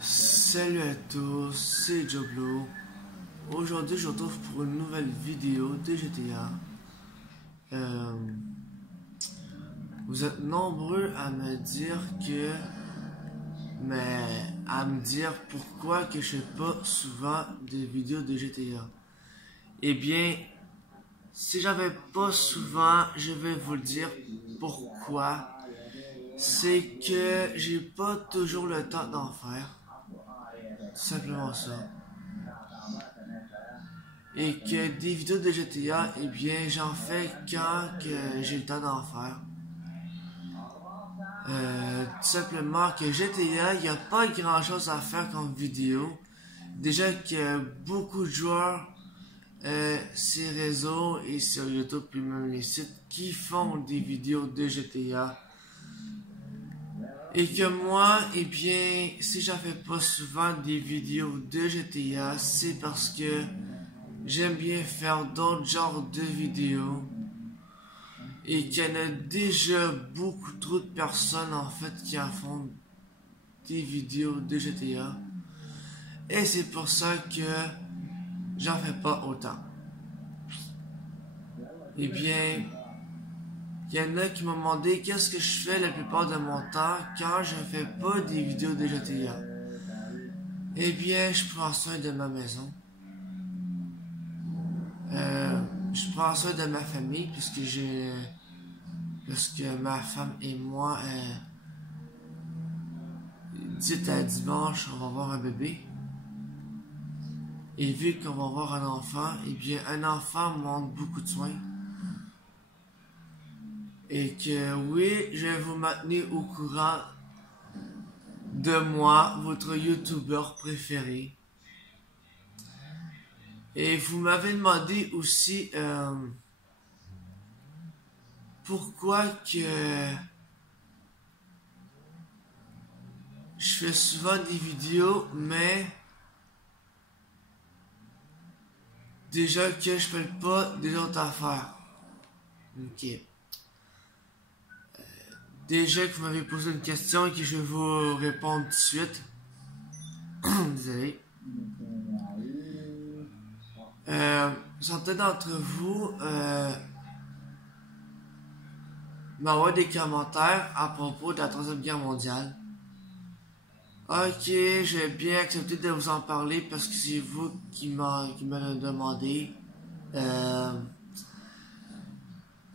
Salut à tous, c'est Joblo. Aujourd'hui, je vous retrouve pour une nouvelle vidéo de GTA. Vous êtes nombreux à me dire à me dire pourquoi que je fais pas souvent des vidéos de GTA. Eh bien, si j'avais pas souvent, je vais vous le dire pourquoi. C'est que j'ai pas toujours le temps d'en faire. Tout simplement ça. Et que des vidéos de GTA, eh bien, j'en fais quand que j'ai le temps d'en faire. Tout simplement que GTA, il n'y a pas grand chose à faire comme vidéo. Déjà qu'il y a beaucoup de joueurs sur les réseaux et sur YouTube, puis même les sites, qui font des vidéos de GTA. Et que moi, eh bien, si j'en fais pas souvent des vidéos de GTA, c'est parce que j'aime bien faire d'autres genres de vidéos. Et qu'il y en a déjà beaucoup trop de personnes en fait qui en font des vidéos de GTA. Et c'est pour ça que j'en fais pas autant. Eh bien, il y en a qui m'ont demandé qu'est-ce que je fais la plupart de mon temps quand je fais pas des vidéos de GTA. Eh bien, je prends soin de ma maison. Je prends soin de ma famille parce que ma femme et moi, d'ici à dimanche, on va avoir un bébé. Et vu qu'on va avoir un enfant, eh bien, un enfant demande beaucoup de soins. Et que oui, je vais vous maintenir au courant de moi, votre youtubeur préféré. Et vous m'avez demandé aussi pourquoi que je fais souvent des vidéos, mais déjà que je fais pas des autres affaires. Ok. Déjà que vous m'avez posé une question et que je vais vous répondre tout de suite. Désolé. Certains d'entre vous m'envoient des commentaires à propos de la Troisième Guerre mondiale. Ok, j'ai bien accepté de vous en parler parce que c'est vous qui me l'avez demandé.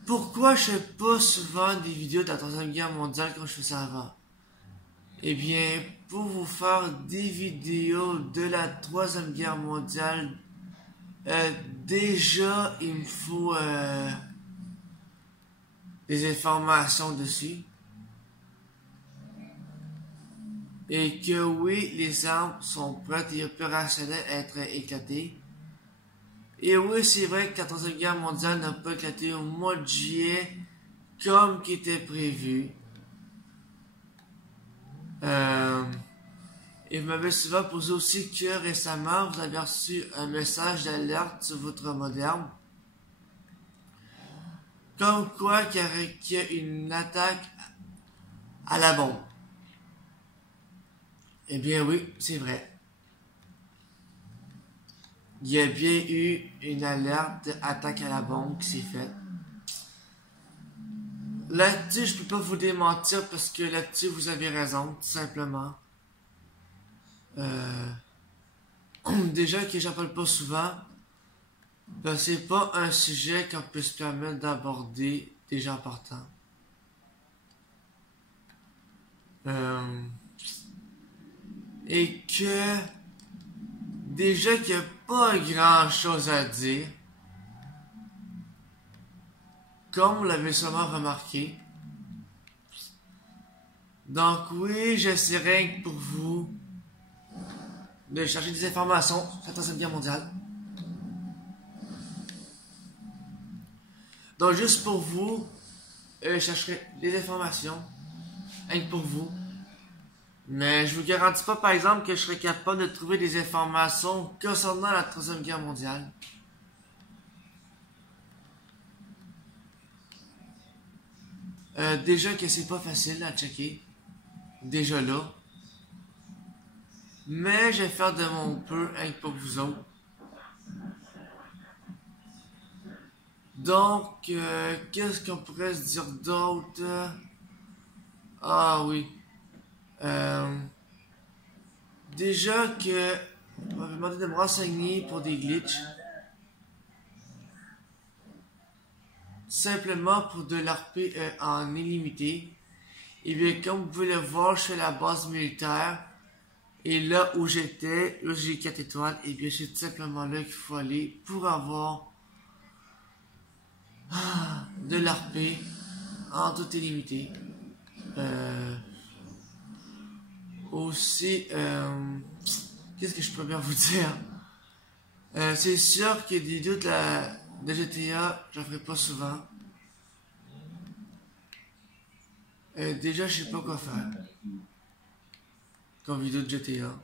Pourquoi je fais pas souvent des vidéos de la Troisième Guerre mondiale comme je faisais avant? Eh bien, pour vous faire des vidéos de la Troisième Guerre mondiale, déjà, il me faut des informations dessus. Et que oui, les armes sont prêtes et opérationnelles à être éclatées. Et oui, c'est vrai que la Troisième Guerre mondiale n'a pas éclaté au mois de juillet comme qui était prévu. Et vous m'avez souvent posé aussi que récemment, vous avez reçu un message d'alerte sur votre moderne. Comme quoi qu'il y a une attaque à la bombe. Eh bien oui, c'est vrai. Il y a bien eu une alerte d'attaque à la bombe qui s'est faite. Là-dessus, je peux pas vous démentir parce que là-dessus, vous avez raison, tout simplement. Déjà que j'en parle pas souvent, ben c'est pas un sujet qu'on peut se permettre d'aborder déjà important. Et que déjà qu'il n'y a pas grand chose à dire, comme vous l'avez sûrement remarqué. Donc oui, j'essaierai pour vous de chercher des informations sur la Troisième Guerre mondiale. Donc juste pour vous, je chercherai des informations, rien que pour vous. Mais je vous garantis pas, par exemple, que je serai capable de trouver des informations concernant la Troisième Guerre mondiale. Déjà que c'est pas facile à checker. Déjà là. Mais je vais faire de mon peu avec pour vous autres. Donc, qu'est-ce qu'on pourrait se dire d'autre? Ah oui. Déjà que on m'avait demandé de me renseigner pour des glitches. Simplement pour de l'ARP en illimité. Et bien, comme vous pouvez le voir, je suis à la base militaire. Et là où j'étais, là j'ai 4 étoiles. Et bien, c'est tout simplement là qu'il faut aller pour avoir de l'ARP en toute illimité. Aussi, qu'est-ce que je peux bien vous dire? C'est sûr que des vidéos de GTA, j'en ferai pas souvent. Déjà, je sais pas quoi faire comme vidéo de GTA.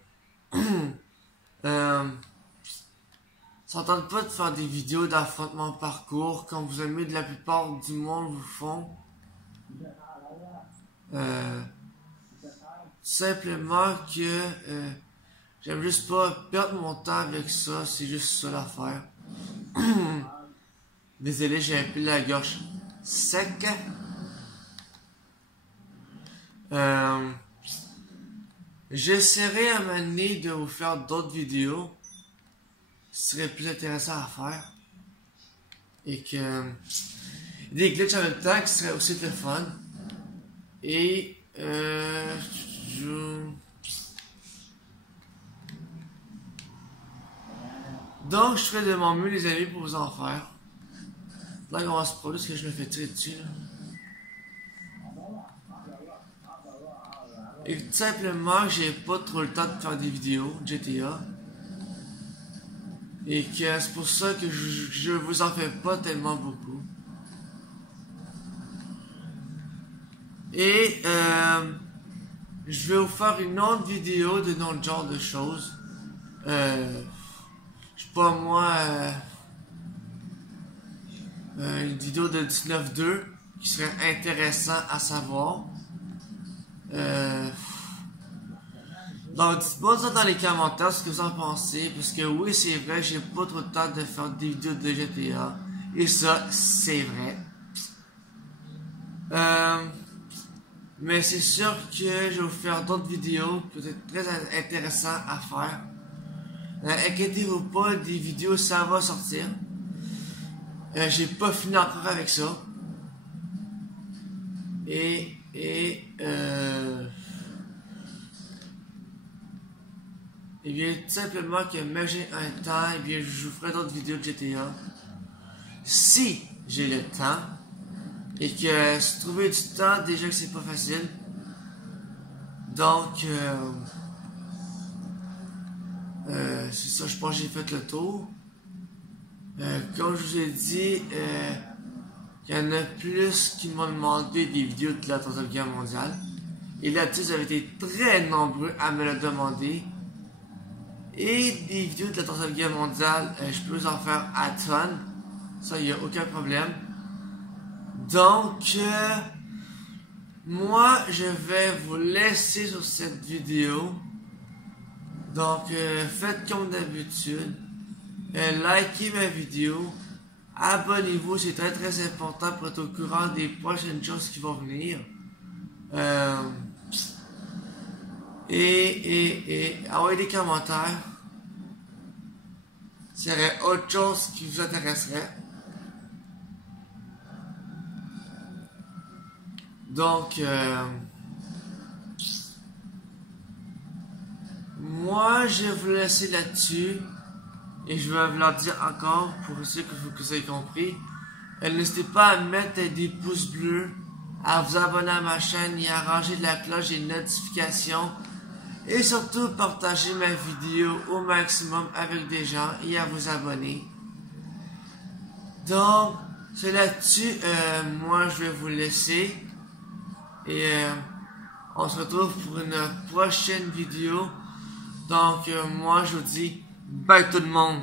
Ça tente pas de faire des vidéos d'affrontement parcours comme vous aimez de la plupart du monde vous font. Simplement que j'aime juste pas perdre mon temps avec ça, c'est juste ça l'affaire. Désolé, j'ai un peu la gorge sec. J'essaierai à un moment donné de vous faire d'autres vidéos. Ce serait plus intéressant à faire. Et que des glitches en même temps qui serait aussi le fun. Et donc je ferai de mon mieux les amis pour vous en faire. Là on va se produire parce que je me fais tirer dessus là. Et tout simplement j'ai pas trop le temps de faire des vidéos GTA. Et que c'est pour ça que je vous en fais pas tellement beaucoup. Et je vais vous faire une autre vidéo de notre genre de choses. Je sais pas moi, une vidéo de 19.2 qui serait intéressant à savoir. Donc dites-moi ça dans les commentaires ce que vous en pensez. Parce que oui c'est vrai, j'ai pas trop de temps de faire des vidéos de GTA. Et ça, c'est vrai. Mais c'est sûr que je vais vous faire d'autres vidéos peut-être très intéressantes à faire. Inquiétez-vous pas, des vidéos ça va sortir. J'ai pas fini encore avec ça. Et bien tout simplement que même j'ai un temps, et bien je vous ferai d'autres vidéos de GTA. Si j'ai le temps. Et que se trouver du temps, déjà que c'est pas facile. Donc, c'est ça, je pense que j'ai fait le tour. Comme je vous ai dit, il y en a plus qui m'ont demandé des vidéos de la Troisième Guerre mondiale. Et là-dessus, vous avez été très nombreux à me le demander. Et des vidéos de la Troisième Guerre mondiale, je peux vous en faire à tonnes. Ça, il n'y a aucun problème. Donc, moi, je vais vous laisser sur cette vidéo. Donc, faites comme d'habitude. Likez ma vidéo. Abonnez-vous, c'est très très important pour être au courant des prochaines choses qui vont venir. Envoyez des commentaires. S'il y aurait autre chose qui vous intéresserait. Donc, moi, je vais vous laisser là-dessus. Et je vais vous le dire encore pour ceux que vous avez compris. N'hésitez pas à mettre des pouces bleus, à vous abonner à ma chaîne et à ranger de la cloche des notifications. Et surtout, partager ma vidéo au maximum avec des gens et à vous abonner. Donc, c'est là-dessus, moi, je vais vous laisser. Et on se retrouve pour une prochaine vidéo. Donc moi je vous dis bye tout le monde.